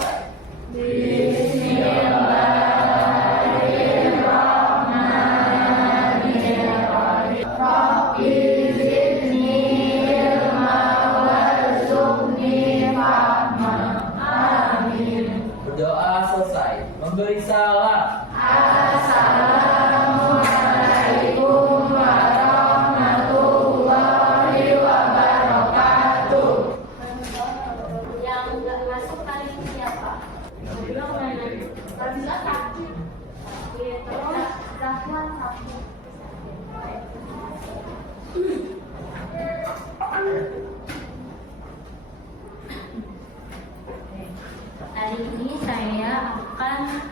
mulai. Bismillahirrahmanirrahim. Rabbi zidni ilma warzuqni fahma. Amin. Berdoa selesai. Memberi salam. Assalamualaikum warahmatullahi wabarakatuh. Yang nggak masuk kali ini siapa? Bilang mana? Nggak bisa satu. Terus Zafwan satu. Hari ini saya akan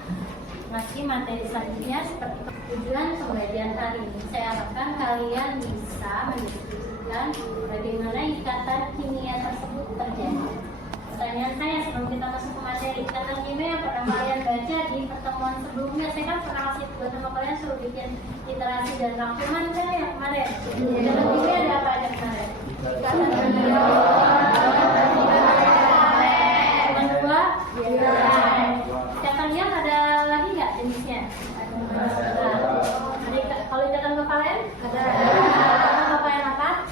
ngasih materi selanjutnya seperti tujuan pembelajaran hari ini. Saya harapkan kalian bisa mendiskusikan bagaimana ikatan kimia tersebut terjadi. Pertanyaan saya sebelum kita masuk ke materi, ikatan kimia yang pernah kalian baca di pertemuan sebelumnya, saya kan pernah kasih tugas sama kalian suruh bikin literasi dan rangkuman kan ya kemarin. Ikatan kimia ada apa aja kemarin? Ikatan kimia. Yang kedua, ikatan yang ada lagi nggak jenisnya? Ada. Kalau ikatan kepalen? Ada. Ikatan kepalen apa?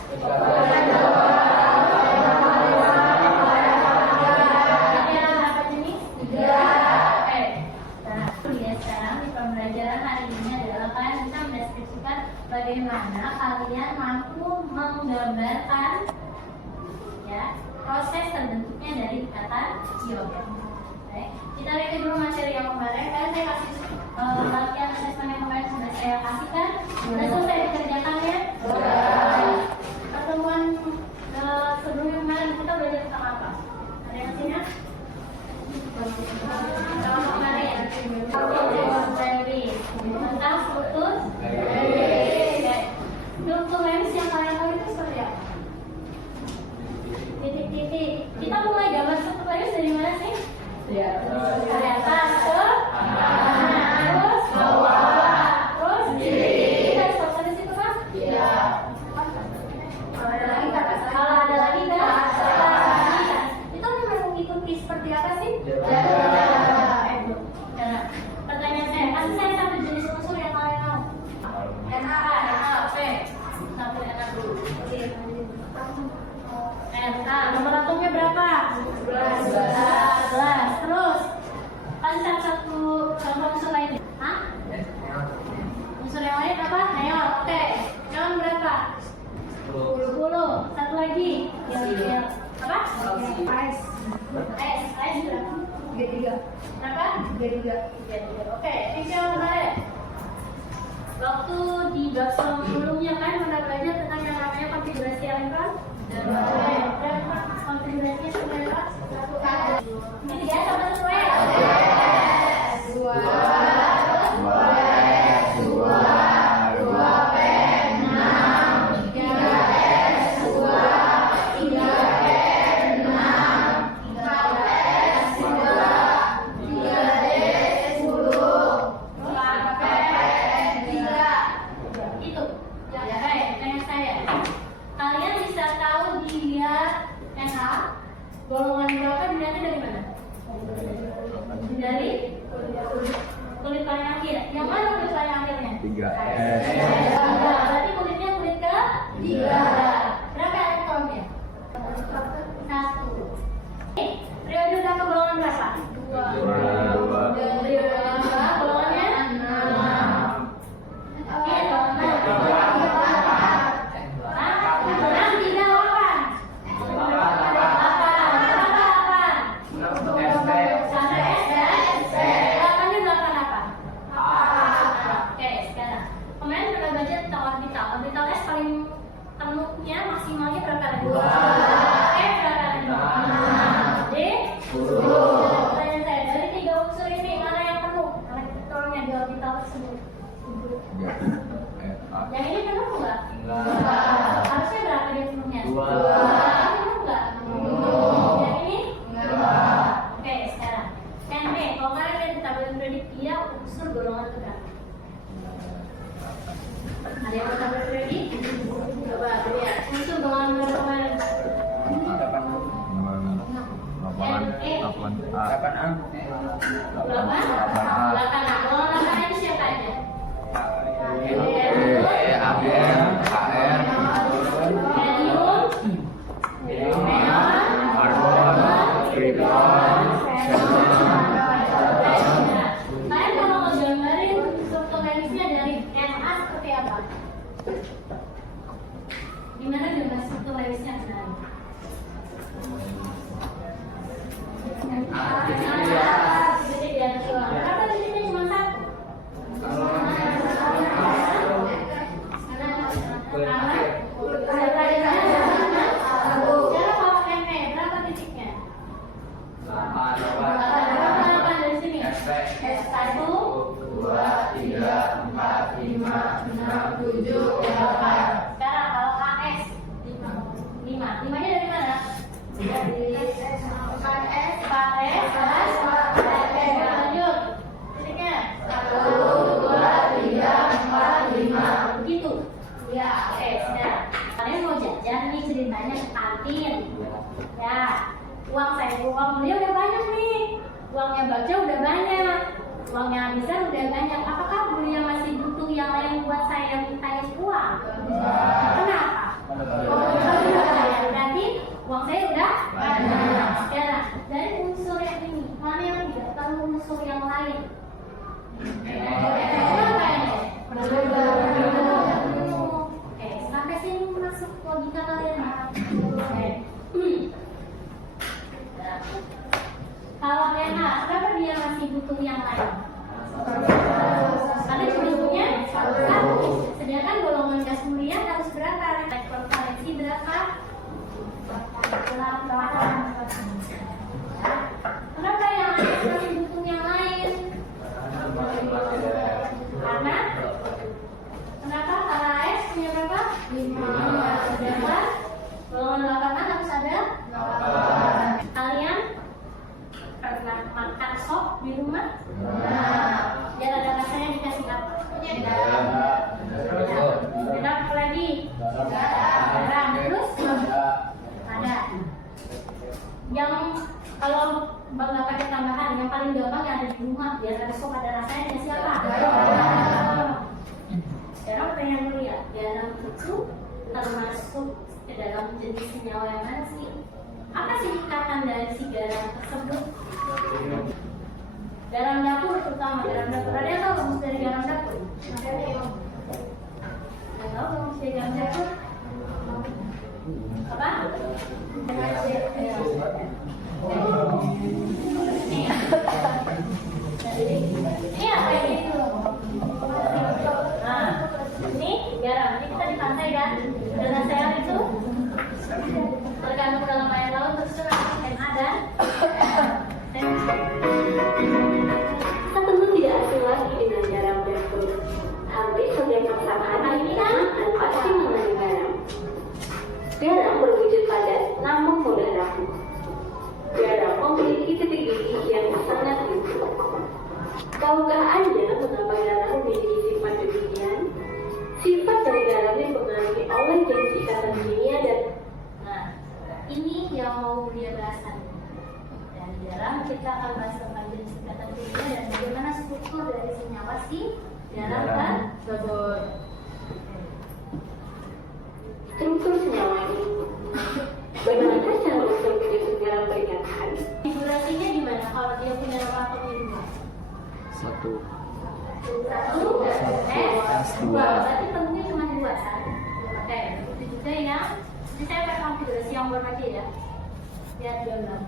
Bagaimana kalian mampu menggambarkan ya proses terbentuknya dari ikatan ion. Kita lihat dulu materi yang kemarin. Kan saya kasih latihan asesmen yang kemarin sudah saya kasihkan. Sudah selesai dikerjakan ya. Pertemuan sebelumnya kemarin kita belajar tentang apa? Ada yang sini? Kalau kemarin tentang struktur struktur lens yang kalian tahu itu seperti apa? Titik-titik. Kita mulai gambar struktur lens dari mana sih? Dari atas ke terus bawah, terus kiri. Kita stop sampai situ kan? Iya. Kalau ada lagi ke atas. Kalau ada lagi ke atas. Itu memang mengikuti seperti apa sih? Pertanyaan saya, kasih saya satu jenis unsur yang kalian tahu. Na, P. Satu Na dulu. Na, nomor atomnya berapa? 11. Terus, kasih satu unsur lain. Hah? Unsur yang lain apa? Neon. Oke. Neon berapa? 10. Satu lagi. Apa? S. S berapa? 33. Berapa? 33. Oke, ini yang kemarin. Waktu di bab sebelumnya kan pernah belajar tentang yang namanya konfigurasi elektron. Berapa konfigurasinya sebenarnya? Ini 3 sama 1 ya? 2. 8. 8A. Berapa? 8A. Kalau 8A itu siapa aja? ABR, KR, Helium, neon, Argon, Krypton, kalian kalau mau gambarin struktur Lewis-nya dari Na seperti apa? Gimana gambar struktur Lewis-nya sebenarnya? Titik di atas doang. Kenapa titiknya cuma satu? Sekarang kalau ME berapa titiknya? 8 dari sini. 1, 2, 3, 4, 5, 6, 7, 8. sekarang kalau AS 5. 5-nya dari mana? Dari 4S, lanjut. Titiknya 1, 2, 3, 4, 5. begitu. Ya, oke, sudah. Kalian mau jajan nih ceritanya ke kantin. Ya, uang beliau udah banyak nih. Uangnya baca udah banyak. Uangnya Abizar udah banyak. Apakah beliau masih butuh yang lain buat saya mintain uang? Kenapa? Berarti uang saya udah banyak. Sekarang dari unsur yang ini, mana yang tidak perlu unsur yang lain? Kenapa ini? Oke, sampai sini masuk logika kalian. Oke. Kalau NA, kenapa dia masih butuh yang lain? Karena butuhnya satu. Sedangkan golongan gas mulia harus berapa? Elektron valensi berapa? 8. Kenapa yang lain masih butuh yang lain? Karena kenapa? Karena AS punya berapa? 5. Sedangkan golongan 8 harus ada 8. Kalian pernah makan sop di rumah? Biar ada rasanya dikasih apa? Enak lagi? Garam. Terus? Ada. Yang kalau bang nggak pakai tambahan, yang paling gampang yang ada di rumah biar ada sop ada rasanya dikasih apa? Sekarang pengen lihat garam itu termasuk ke dalam jenis senyawa yang mana sih? Apa sih ikatan dari si garam tersebut? Garam dapur terutama garam dapur. Ada yang tahu rumus dari garam dapur? Nggak tahu rumus dari garam dapur? Apa? Ini apa ini? Nah, ini garam. Ini kita di pantai kan? Dan sel itu tergantung dalam air laut terserah Na dan Kita tentu tidak asing lagi dengan garam dapur. Hampir setiap masakan ini pasti mengandung garam. Garam berwujud padat namun mudah rapuh. Garam memiliki titik gigih yang sangat lucu. Tahukah Anda mengapa garam memiliki sifat demikian? Sifat dari garam yang dipengaruhi oleh jenis ikatan kimia dan ini yang mau dia bahas nanti. Dan di dalam kita akan bahas tentang jenis ikatan kimia dan bagaimana struktur dari senyawa si garam dan gabon. struktur senyawa ini. Bagaimana cara unsur penyusun garam berikatan? Durasinya gimana kalau dia punya nomor atom di rumah? 1. S2. Berarti tentunya cuma 2 kan? Oke, itu juga yang ini saya pakai konfigurasi yang warna aja ya. Lihat gambar.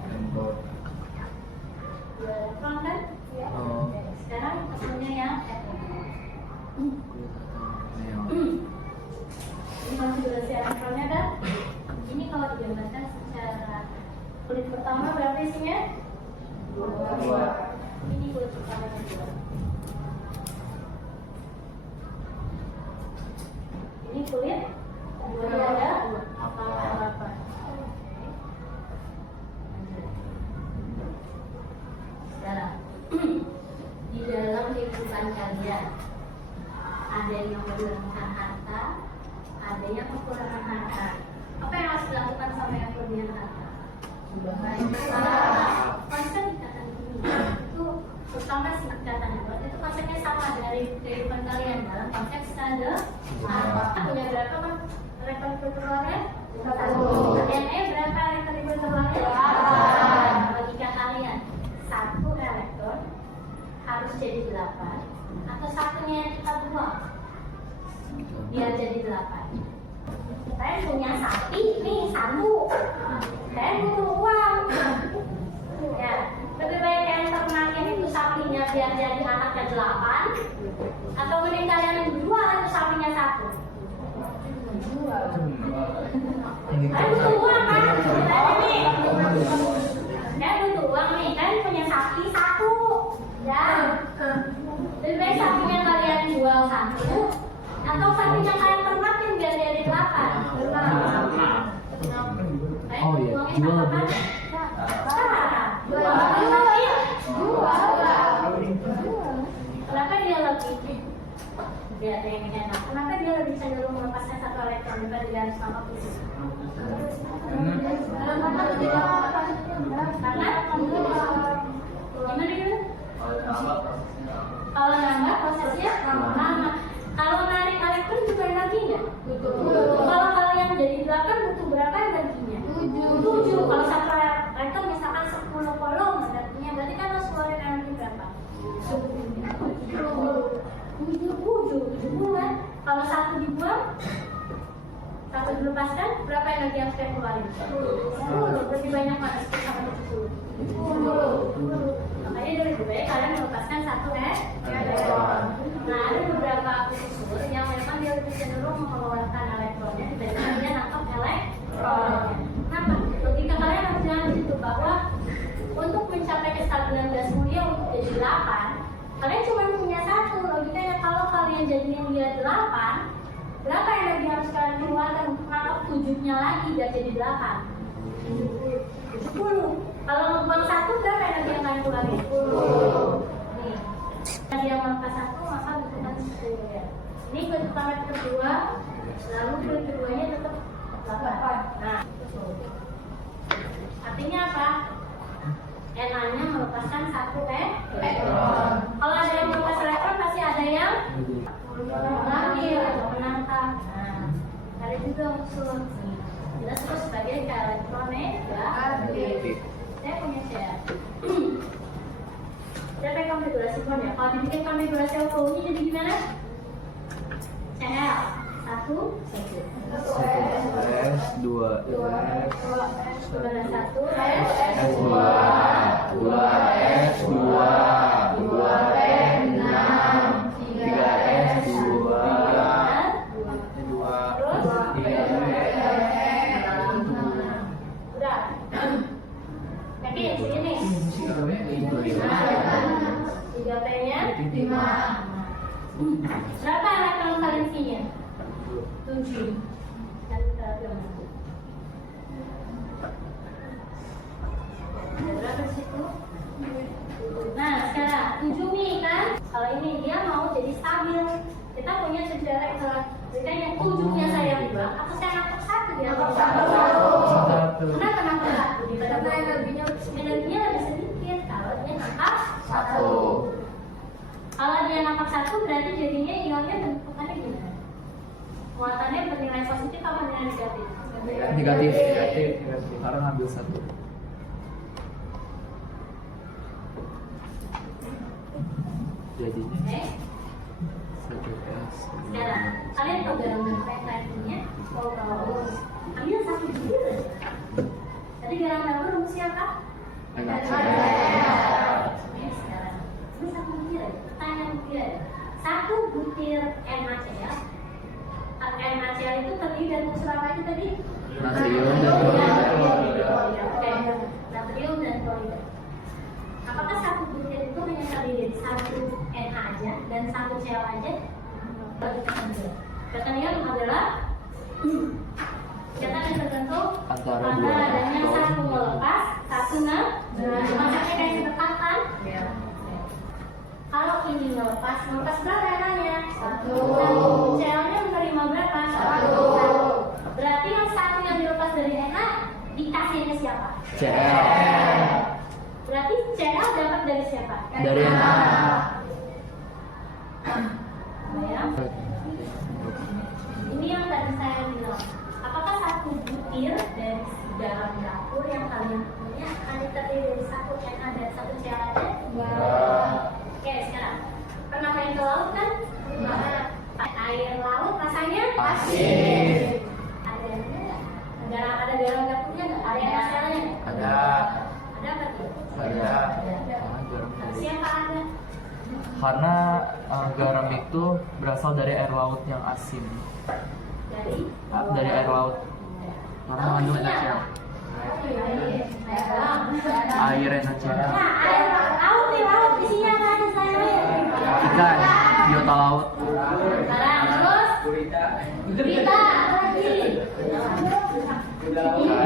2 elektron kan? Oke, sekarang atomnya yang ini konfigurasi elektronnya kan? Ini kalau digambarkan secara kulit pertama berapa isinya? 2. Ini kulit pertama yang 2. Ini kulit keduanya ada 8. Sekarang di dalam kehidupan kalian ada yang kelebihan harta, ada yang kekurangan harta. Apa yang harus dilakukan sama yang kelebihan harta? Konsep ikatan itu terutama sih ikatan itu konsepnya sama dari kehidupan kalian dalam konsep standar. Punya berapa kan rekor keluarga? 1. DNA berapa rekor keluarga? 8. Logika kalian 1 elektron harus jadi 8 atau satunya yang kita buang biar jadi 8. Kalian punya sapi nih 1. Kalian butuh uang. Ya, lebih baik kalian ternakin itu sapinya biar jadi anaknya 8 atau mending kalian jual itu sapinya 1. Kalian butuh uang kan? Kalian butuh uang nih, kalian punya sapi 1. Ya, lebih baik sapinya kalian jual 1 atau sapinya kalian ternakin biar jadi 8. Oh iya, jual bu. Kenapa dia lebih dia ada yang enak? Kenapa dia lebih cenderung melepaskan 1 elektron daripada dia harus nangkap itu? Karena gimana gitu? Kalau nambah prosesnya lama. Kalau narik elektron juga energinya. Kalau kalian jadi 8 butuh berapa energinya? 7. Kalau 1 elektron misalkan 10 kolom energinya, berarti kan harus keluarin energi berapa? 70 kan? Kalau 1 dibuang, 1 dilepaskan, berapa energi yang saya keluarin? 10. Lebih banyak mana? 10 sama 70. 10. Makanya lebih baik kalian melepaskan 1 elektron. Nah, ada beberapa unsur yang memang dia lebih cenderung mengeluarkan elektronnya dibandingkan dia nangkap elektron. Kenapa? Logika kalian harus jangan di situ bahwa untuk mencapai kestabilan gas mulia untuk jadi 8, kalian cuma punya 1. Logikanya kalau kalian jadinya dia 8, berapa energi yang harus kalian keluarkan untuk nangkap 7-nya lagi biar jadi 8? 70. Kalau membuang 1, berapa energi yang kalian keluarin? 10. Nih, kalau dia melepas 1, maka butuhkan 10 ya. Ini bentuk pamet kedua, lalu bentuk keduanya tetap 8. Nah, artinya apa? Na-nya melepaskan 1 elektron. Kalau ada yang melepas elektron, pasti ada yang mengambil atau menangkap. Nah, ada juga unsur. Jelas terus sebagai elektronegatif. Saya punya share. Saya pakai konfigurasi pun ya. Kalau dibikin konfigurasi UFO-nya jadi gimana? CL 1 S2 1 S2 2S2 2T6 3S2 udah. Yakin sini. 3P-nya 5. Berapa elektron valensinya? 7. Berapa situ? Nah, sekarang 7 nih kan. Kalau ini dia mau jadi stabil. Kita punya 7 elektron. Jadi yang 7-nya saya buang atau saya nangkep 1 dia? Kenapa nangkep 1? Karena energinya lebih sedikit. Kalau dia nangkap 1. Kalau dia nangkap 1 berarti jadinya ionnya bentukannya gimana? Muatannya bernilai positif atau bernilai negatif? Negatif. Sekarang ambil 1. Jadinya Oke. 1S. Sekarang kalian tahu garam reaksinya? Ambil 1 butir. Tadi garam dapur rumusnya apa? Sekarang ini 1 butir. Pertanyaan butir. 1 butir NaCl. NaCl itu terdiri dari unsur apa aja tadi? Natrium dan klorida. Natrium dan klorida. Apakah 1 butir itu hanya terdiri dari 1 Na aja dan 1 Cl aja? Katanya adalah kita akan tergantung Antara adanya dua 1 melepas, 1 masaknya kayak sedekat kan? Kalau ini melepas berapa enaknya? 1. Cl-nya menerima berapa? 1. Berarti yang 1 yang dilepas dari Na dikasihnya siapa? CL. Berarti CL dapat dari siapa? Dari yang A. Ya. Ini yang tadi saya bilang. Apakah satu butir dari dalam dapur yang kalian punya hanya terdiri dari satu NA dan satu CL aja? Oke, sekarang pernah main ke laut kan? Air laut rasanya Asin. Ada nggak? Ada garam dapurnya nggak? Ada yang masalahnya nggak? Ada. Ada apa tuh? Ada. Siapa ada? Karena garam itu berasal dari air laut yang asin. Dari air laut. Karena mengandung NaCl. Air NaCl. Nah, air laut nih, laut isinya apa aja saya? Ikan, biota laut. Sekarang terus berita apa lagi?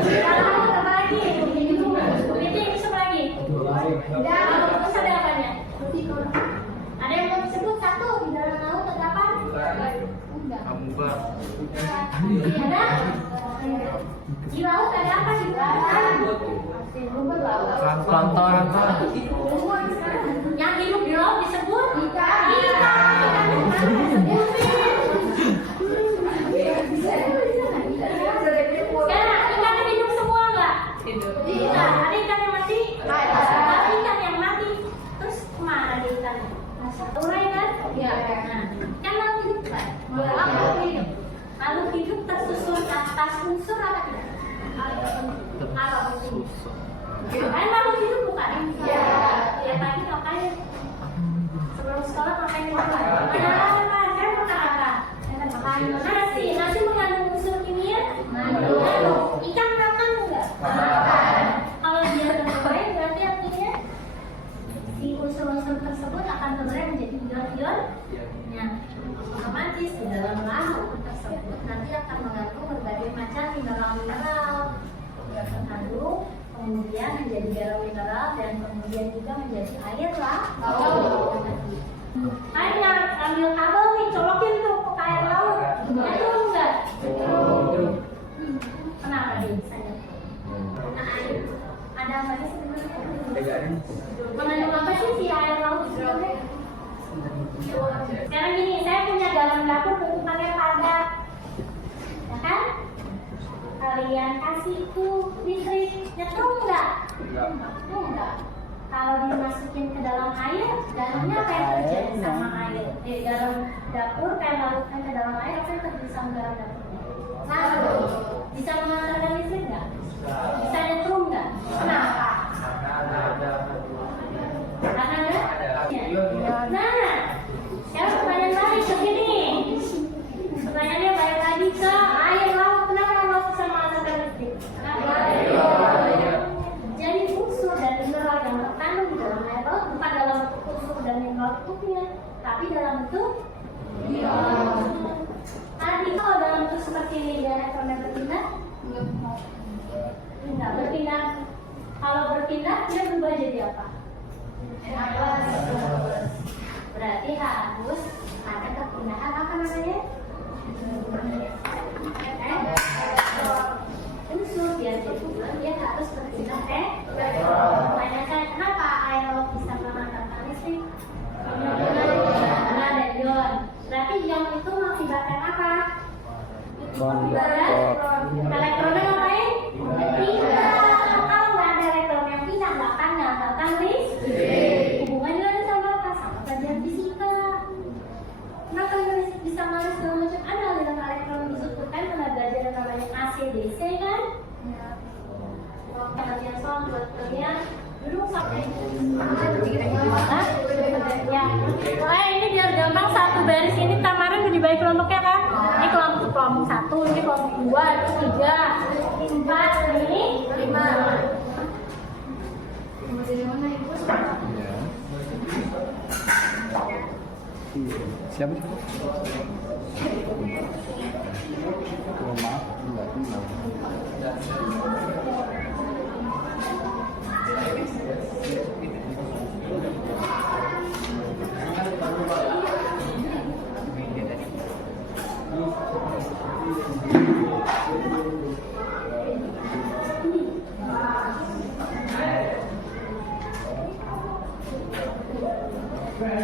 Sekarang apa lagi? Berita yang disebut lagi? Terus ada apanya? Ada yang mau disebut satu di dalam laut ada apa? Amuba. Ada? Di laut ada apa di laut? Plankton. Yang hidup di laut disebut ikan. Sekarang ikan yang hidup semua nggak? Hidup. Ada ikan yang mati? Ada ikan yang mati. Terus kemana dia ikannya? Urai kan? Iya. Nah, kan laut hidup kan? Laut hidup. Laut hidup tersusun atas unsur apa tidak? Apa unsur? Kan laut hidup bukan? Iya. Ya pagi ngapain? Sebelum sekolah ngapain dulu? Makan. Saya makan apa? Nasi mengandung unsur kimia? Mengandung. Ikan makan enggak? Makan. Kalau dia terbuai berarti artinya si unsur-unsur tersebut akan terbuai menjadi ion-ion. Nah, otomatis di dalam laut tersebut nanti akan mengandung berbagai macam mineral-mineral yang terkandung, kemudian menjadi garam mineral dan kemudian juga menjadi air laut. Hanya ambil kabel nih, colokin tuh ke air laut. Itu enggak? Kenapa dia bisa nyetrum? Nah, air ada apa sih sebenarnya? Mengandung apa sih si air laut sebenarnya? Sekarang gini, saya punya dalam dapur bentukannya padat, ya kan? Kalian kasih tuh listrik, nyetrum enggak? Enggak. Kalau dimasukin ke dalam air, dalamnya apa yang terjadi sama air? Dalam dapur kayak masukkan ke dalam air, apa yang terjadi sama dalam dapurnya? Bisa mengantarkan listrik nggak? Bisa nyetrum nggak? Kenapa? Karena ada? Nah, sekarang pertanyaan balik ke sini. Pertanyaannya balik lagi ke air laut. Kenapa laut bisa mengantarkan listrik? Jadi unsur dan mineral yang terkandung di dalam air laut bukan dalam bentuk unsur dan mineral bentuknya, tapi dalam bentuk ion. Tadi kalau dalam bentuk seperti ini dia elektronnya berpindah? Enggak berpindah. Kalau berpindah dia berubah jadi apa? Berarti harus ada perpindahan apa namanya? Unsur biar jadi bulan dia harus berpindah Pertanyaan saya, kenapa air laut bisa mengantarkan listrik? Karena ada ion. Berarti ion itu mengakibatkan apa? Elektronnya ngapain? Pindah. Kalau nggak ada elektron yang pindah, nggak akan mengantarkan listrik. Hubungannya ada sama apa? Sama kajian fisika. Kenapa listrik bisa mengalir segala macam? Ada aliran elektron disebutkan tenaga ajaran namanya AC/DC kan? Perhatian soal buat kalian duduk sampai ya. Wah, ini biar gampang satu baris ini kemarin udah dibagi kelompoknya kan? Ini kelompok 1, ini kelompok 2, ini 3, 4, ini 5. Dari mana ibu? Siapa itu? Maaf, enggak kenal. Yang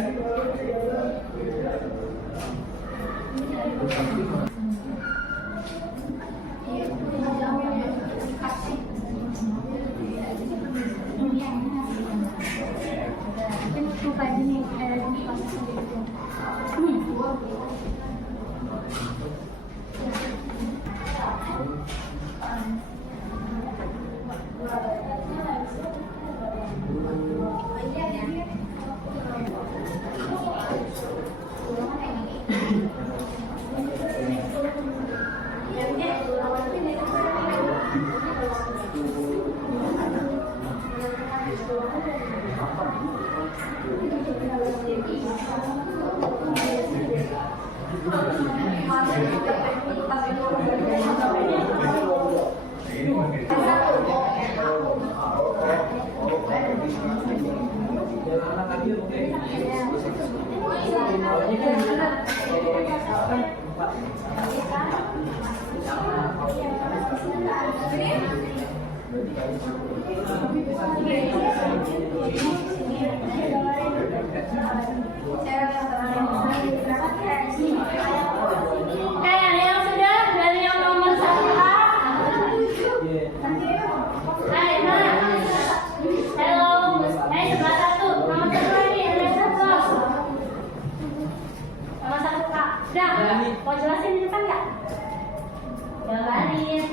sudah dari yang nomor 1A. Hai, halo. Sebelah 1. Nomor 1 lagi, ada 1. Nomor 1A. Udah, mau jelasin di depan nggak? Gambarin.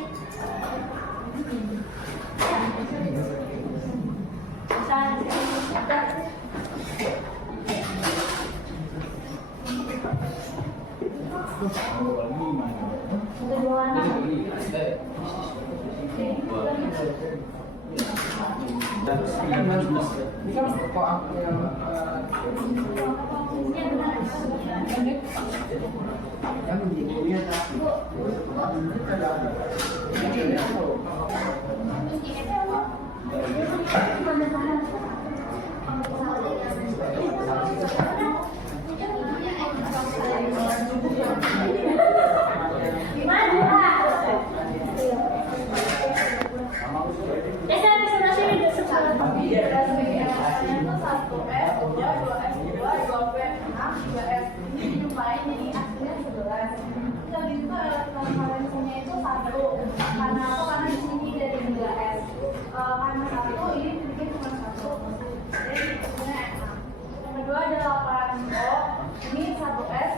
Kedua ada 8 ini 1S,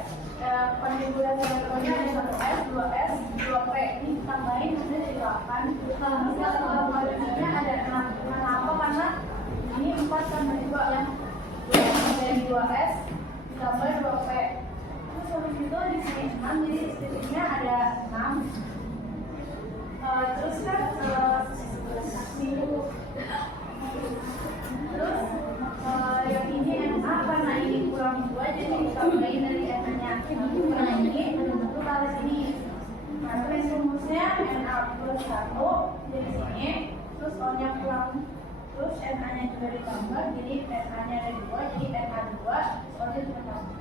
konfigurasi elektroniknya ada 1S, 2S, 2P. Ini tambahin sudah jadi 8. Konfigurasinya ada 6. Kenapa? Karena ini 4 tambah 2 yang dari 2S ditambah 2P. Terus habis itu di sini 6, jadi titiknya ada 6. Terus kan terus yang ini NA karena ini kurang 2 jadi ditambahin dari NA-nya kurang ini ada 1 kali sini. Nah terus rumusnya NA plus 1 dari sini, terus O-nya kurang, terus NA-nya juga ditambah, jadi NA-nya ada 2, jadi NA 2, O-nya juga tambah.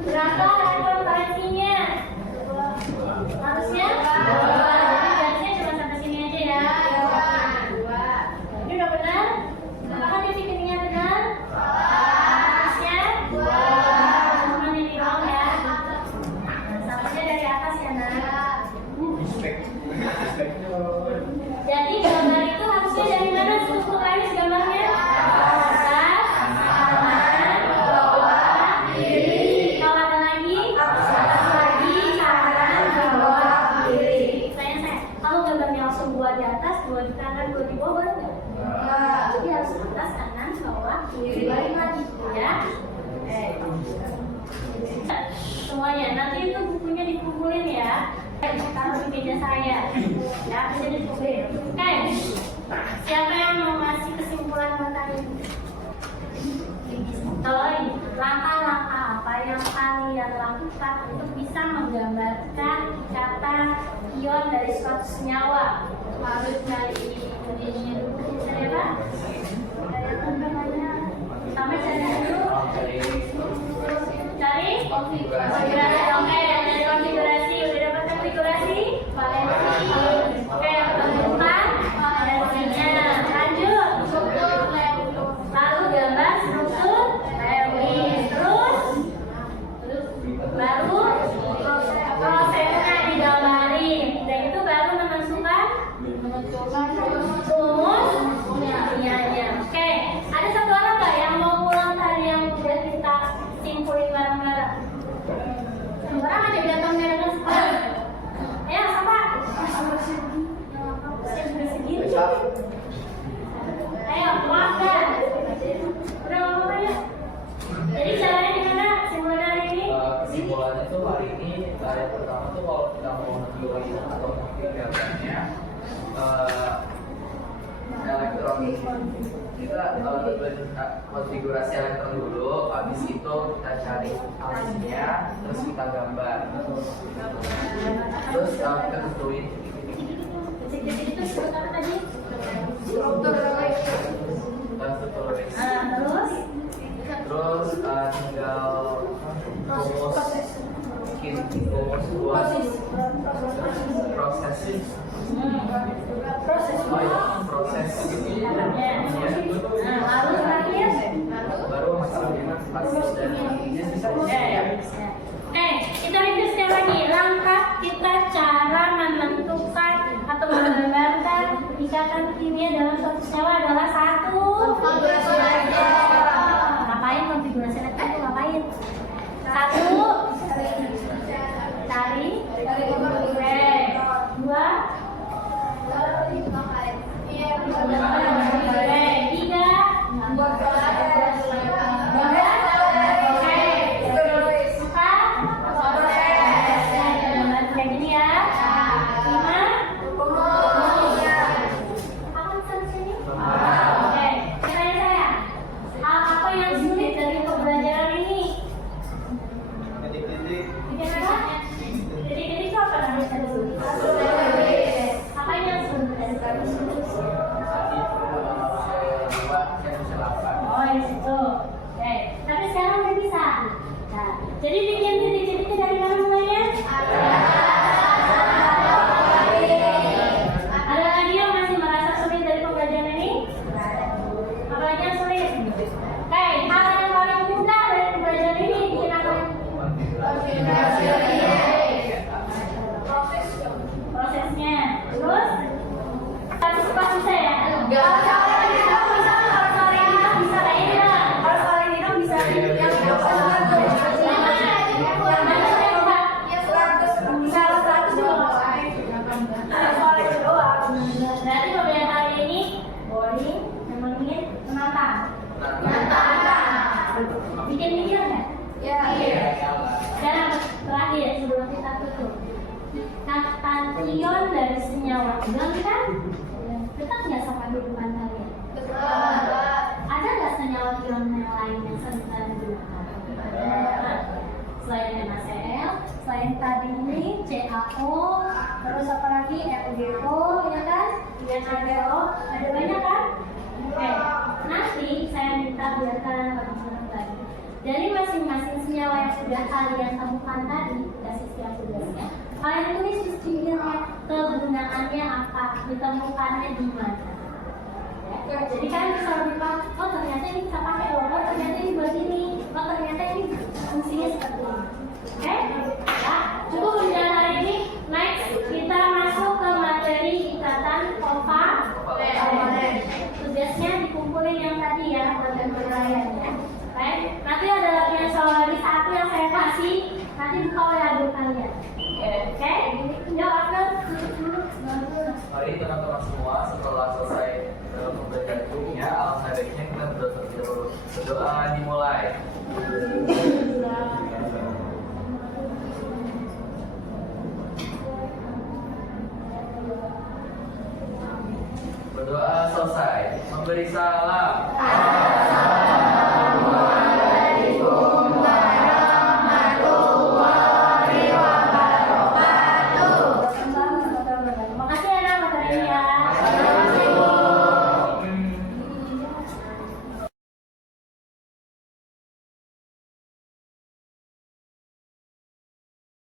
Berapa referensinya? Harusnya garisnya cuma sampai sini aja ya. Ini udah benar? Apakah definisinya benar? Harusnya cuma ini doang ya. Samanya dari atas ya nak. Jadi gambar itu harusnya dari mana? Struktur garis gambarnya? Atas, kanan, bawah, kiri. Kalau ada lagi, atas lagi, kanan, bawah, kiri. Saya, kalau gambarnya langsung dua di atas, dua di kanan, dua di bawah, boleh nggak? Jadi harus atas, kanan, bawah, kiri. Balik lagi, ya. Semuanya, nanti itu bukunya dikumpulin ya. Taruh di meja saya. Ya, bisa dikumpulin. Oke. Siapa yang mau ngasih kalian lakukan untuk bisa menggambarkan kata ion dari suatu senyawa. Harus cari Indonesia dulu, cari apa? Pertama cari dulu. Cari konfigurasi. Oke, dari konfigurasi udah dapat konfigurasi. Oke, yang kedua valensinya. Lanjut. Lalu gambar struktur Lewis. Terus baru prosesnya digambarin. Dan itu baru menentukan rumus punyanya. Oke, ada satu orang nggak yang mau ulang tadi yang udah kita simpulin bareng-bareng? Satu orang aja biar kamu dengan sekolah. Ayo, siapa? Segini. Ayo, keluarkan. Udah ngomong aja. Jadi caranya gimana simpulan hari ini? Kesimpulannya tuh hari ini yang pertama tuh kalau kita mau menunjukin atau menunjukkannya elektron, kita konfigurasi elektron dulu, habis itu kita cari alisinya, terus kita gambar, terus kita tentuin Detik-detik itu sebut apa tadi? Struktur Terus tinggal rumus buat proses. Oh ya, proses. Lalu terakhir Baru masih dan kita review sekali lagi. Langkah kita cara menentukan atau menggambarkan ikatan kimia dalam suatu senyawa adalah satu. Ngapain konfigurasi elektron itu ngapain? Satu, cari. Dua, tiga, jadi bikin titik-titiknya dari mana mulainya? Ada lagi yang masih merasa sulit dari pembelajaran ini? Apa lagi yang sulit? Hal yang paling mudah dari pembelajaran ini bikin apa? Prosesnya. Terus? Satu susah ya? Berarti pembelajaran hari ini boring, nemenin, menantang. Bikin mikir nggak? Sekarang terakhir sebelum kita tutup. Kata ion dari senyawa ion kan dekat nggak sama kehidupan kalian? Ada nggak senyawa ion yang lain yang sering kalian gunakan? Selain NaCl, selain tadi ini CaO, terus apa lagi LgO, ya kan? Ion HCO, ada banyak kan? Oke, nanti saya minta biar kalian langsung lagi. Dari masing-masing senyawa yang sudah kalian temukan tadi, kasih setiap tugasnya, kalian tulis disebutnya kegunaannya apa, ditemukannya di mana. Jadi kalian bisa lebih paham, oh ternyata ini bisa pakai, oh ternyata ini buat ini, oh ternyata ini fungsinya seperti ini. Oke? Ya, cukup pembelajaran hari ini. Next, kita masuk ke materi ikatan kovalen. Tugasnya dikumpulin yang tadi ya, bagian penilaiannya. Oke? Nanti ada lagi yang soal lagi satu yang saya kasih, nanti buka oleh adik kalian. Oke? Ya, Arthur, dulu. Mari teman-teman semua, setelah selesai pembelajaran grupnya, alangkah baiknya kita berdoa dimulai. Berdoa selesai. Memberi salam.